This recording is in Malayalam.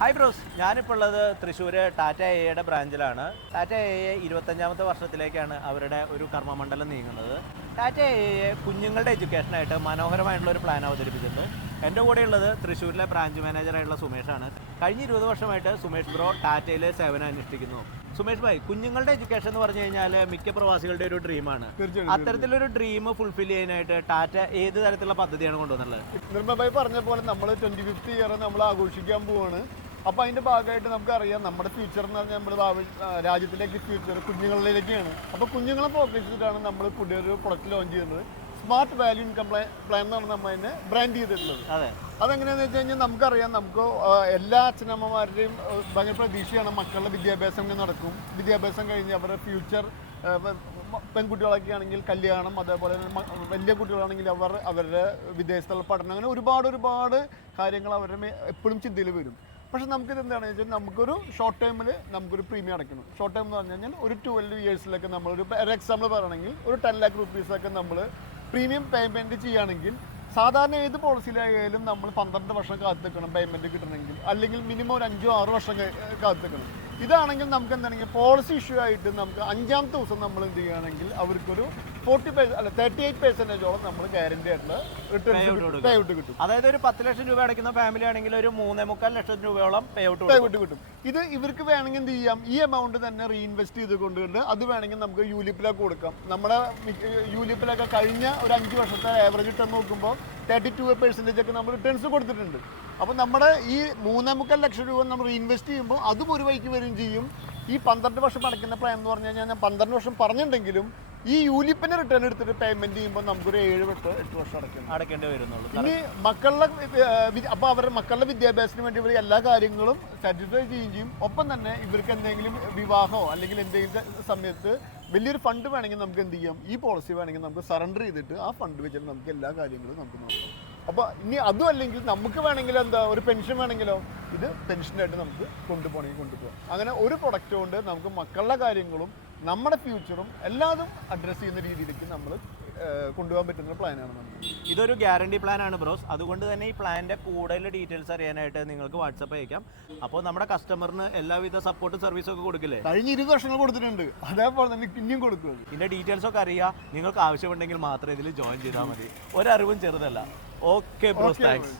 ഹായ് ബ്രോസ്, ഞാനിപ്പോൾ ഉള്ളത് തൃശ്ശൂർ ടാറ്റ എയുടെ ബ്രാഞ്ചിലാണ്. ടാറ്റ എ 25ാമത്തെ വർഷത്തിലേക്കാണ് അവരുടെ ഒരു കർമ്മമണ്ഡലം നീങ്ങുന്നത്. ടാറ്റ എ കുഞ്ഞുങ്ങളുടെ എഡ്യൂക്കേഷനായിട്ട് മനോഹരമായിട്ടുള്ള ഒരു പ്ലാൻ അവതരിപ്പിച്ചിട്ടുണ്ട്. എൻ്റെ കൂടെയുള്ളത് തൃശ്ശൂരിലെ ബ്രാഞ്ച് മാനേജറായിട്ടുള്ള സുമേഷാണ്. കഴിഞ്ഞ 20 വർഷമായിട്ട് സുമേഷ് ബ്രോ ടാറ്റയിൽ സേവനം അനുഷ്ഠിക്കുന്നു. സുമേഷ് ഭായ്, കുഞ്ഞുങ്ങളുടെ എഡ്യൂക്കേഷൻ എന്ന് പറഞ്ഞു കഴിഞ്ഞാൽ മിക്ക പ്രവാസികളുടെ ഒരു ഡ്രീമാണ്. അത്തരത്തിലൊരു ഡ്രീം ഫുൾഫിൽ ചെയ്യാനായിട്ട് ടാറ്റ ഏത് തരത്തിലുള്ള പദ്ധതിയാണ് കൊണ്ടുവന്നുള്ളത്? നിർമ്മൽ ഭായ് പറഞ്ഞ പോലെ നമ്മൾ 25th ഇയർ നമ്മൾ ആഘോഷിക്കാൻ പോവാണ്. അപ്പോൾ അതിൻ്റെ ഭാഗമായിട്ട് നമുക്കറിയാം നമ്മുടെ ഫ്യൂച്ചർ എന്ന് പറഞ്ഞാൽ നമ്മുടെ രാജ്യത്തിലേക്ക് ഫ്യൂച്ചർ കുഞ്ഞുങ്ങളിലേക്കാണ്. അപ്പോൾ കുഞ്ഞുങ്ങളെ ഫോക്കസ് ചെയ്തിട്ടാണ് നമ്മൾ പുതിയൊരു പ്രൊഡക്റ്റ് ലോഞ്ച് ചെയ്യുന്നത്. സ്മാർട്ട് വാല്യൂ ഇൻകം പ്ലാൻ എന്നാണ് നമ്മൾ അതിനെ ബ്രാൻഡ് ചെയ്തിട്ടുള്ളത്. അതെങ്ങനെയാണെന്ന് വെച്ച് കഴിഞ്ഞാൽ നമുക്കറിയാം, നമുക്ക് എല്ലാ അച്ഛനമ്മമാരുടെയും ഭയങ്കര പ്രതീക്ഷയാണ് മക്കളുടെ വിദ്യാഭ്യാസം ഇങ്ങനെ നടക്കും. വിദ്യാഭ്യാസം കഴിഞ്ഞ് അവരുടെ ഫ്യൂച്ചർ, പെൺകുട്ടികളൊക്കെ ആണെങ്കിൽ കല്യാണം, അതേപോലെ വലിയ കുട്ടികളാണെങ്കിൽ അവരുടെ വിദേശത്തുള്ള പഠനം, അങ്ങനെ ഒരുപാട് കാര്യങ്ങൾ അവരുടെ എപ്പോഴും ചിന്തയിൽ വരും. പക്ഷേ നമുക്കിത് എന്താണെന്ന് വെച്ചാൽ നമുക്കൊരു ഷോർട്ട് ടൈമിൽ നമുക്കൊരു പ്രീമിയം അടയ്ക്കണം. ഷോർട്ട് ടൈം എന്ന് പറഞ്ഞു കഴിഞ്ഞാൽ ഒരു 12 ഇയേഴ്സിലൊക്കെ നമ്മളൊരു എക്സാമ്പിൾ പറയണമെങ്കിൽ ഒരു 10 lakh rupees നമ്മൾ പ്രീമിയം പേയ്മെൻറ്റ് ചെയ്യുകയാണെങ്കിൽ, സാധാരണ ഏത് പോളിസിയിലായാലും നമ്മൾ 12 വർഷം കാത്തിക്കണം പേയ്മെൻറ്റ് കിട്ടണമെങ്കിൽ, അല്ലെങ്കിൽ മിനിമം ഒരു 5-6 വർഷം കാത്തിക്കണം. ഇതാണെങ്കിൽ നമുക്ക് എന്താണെങ്കിൽ പോളിസി ഇഷ്യൂ ആയിട്ട് നമുക്ക് 5ാമത്തെ ദിവസം നമ്മൾ എന്ത് ചെയ്യുകയാണെങ്കിൽ അവർക്കൊരു 38% നമ്മൾ ഗ്യാരണ്ടി ആയിട്ടുള്ള റിട്ടേൺ പേ ഔട്ട് കിട്ടും. അതായത് ഒരു 10 ലക്ഷം രൂപ അടയ്ക്കുന്ന ഫാമിലി ആണെങ്കിൽ ഒരു 3.25 ലക്ഷം രൂപയോളം പേ ഔട്ട് കിട്ടും. ഇത് ഇവർക്ക് വേണമെങ്കിൽ എന്ത് ചെയ്യാം, ഈ എമൗണ്ട് തന്നെ റീഇൻവെസ്റ്റ് ചെയ്തുകൊണ്ട് അത് വേണമെങ്കിൽ നമുക്ക് യൂലിപ്പിലൊക്കെ കൊടുക്കാം. നമ്മുടെ യൂലിപ്പിലൊക്കെ കഴിഞ്ഞ ഒരു 5 വർഷത്തെ ആവറേജ് റിട്ടേൺ നോക്കുമ്പോൾ 32% ഒക്കെ നമ്മൾ റിട്ടേൺസ് കൊടുത്തിട്ടുണ്ട്. അപ്പോൾ നമ്മുടെ ഈ 3.25 ലക്ഷം രൂപ നമ്മൾ റീഇൻവെസ്റ്റ് ചെയ്യുമ്പോൾ അതും ഒരു വഴിക്ക് വരികയും ചെയ്യും. ഈ 12 വർഷം അടയ്ക്കുന്ന പ്ലാൻ എന്ന് പറഞ്ഞു കഴിഞ്ഞാൽ ഞാൻ 12 വർഷം പറഞ്ഞിട്ടുണ്ടെങ്കിലും ഈ യൂലിപ്പിന് റിട്ടേൺ എടുത്തിട്ട് പേയ്മെന്റ് ചെയ്യുമ്പോൾ നമുക്കൊരു 7-8 വർഷം അടയ്ക്കേണ്ടി വരുന്നുള്ളൂ. ഇനി അപ്പോൾ അവരുടെ മക്കളുടെ വിദ്യാഭ്യാസത്തിന് വേണ്ടി ഇവർ എല്ലാ കാര്യങ്ങളും സാറ്റിസ്ഫൈ ചെയ്യുകയും ചെയ്യും. ഒപ്പം തന്നെ ഇവർക്ക് എന്തെങ്കിലും വിവാഹമോ അല്ലെങ്കിൽ എന്തെങ്കിലും സമയത്ത് വലിയൊരു ഫണ്ട് വേണമെങ്കിൽ നമുക്ക് എന്ത് ചെയ്യാം, ഈ പോളിസി വേണമെങ്കിൽ നമുക്ക് സറണ്ടർ ചെയ്തിട്ട് ആ ഫണ്ട് വെച്ചിട്ട് നമുക്ക് എല്ലാ കാര്യങ്ങളും നമുക്ക് നോക്കാം. അപ്പോൾ ഇനി അതും അല്ലെങ്കിൽ നമുക്ക് വേണമെങ്കിൽ ഒരു പെൻഷൻ വേണമെങ്കിലോ ഇത് പെൻഷനായിട്ട് നമുക്ക് കൊണ്ടുപോകാം. അങ്ങനെ ഒരു പ്രൊഡക്റ്റ് കൊണ്ട് നമുക്ക് മക്കളുടെ കാര്യങ്ങളും നമ്മുടെ ഫ്യൂച്ചറും എല്ലാതും അഡ്രസ്സ് ചെയ്യുന്ന രീതിയിലേക്ക് നമ്മൾ കൊണ്ടുപോകാൻ പറ്റുന്ന പ്ലാനാണ് നമുക്ക്. ഇതൊരു ഗ്യാരണ്ടി പ്ലാൻ ആണ് ബ്രോസ്. അതുകൊണ്ട് തന്നെ ഈ പ്ലാനിൻ്റെ കൂടുതൽ ഡീറ്റെയിൽസ് അറിയാനായിട്ട് നിങ്ങൾക്ക് വാട്സപ്പ് അയക്കാം. അപ്പോൾ നമ്മുടെ കസ്റ്റമറിന് എല്ലാവിധ സപ്പോർട്ടും സർവീസും ഒക്കെ കൊടുക്കില്ലേ? കഴിഞ്ഞ 20 വർഷങ്ങൾ കൊടുത്തിട്ടുണ്ട്, അതേപോലെ തന്നെ പിന്നെയും കൊടുക്കും. ഇതിൻ്റെ ഡീറ്റെയിൽസ് ഒക്കെ അറിയാം. നിങ്ങൾക്ക് ആവശ്യമുണ്ടെങ്കിൽ മാത്രം ഇതിൽ ജോയിൻ ചെയ്താൽ മതി. ഒരറിവും ചെറുതല്ല. Okay bros, thanks.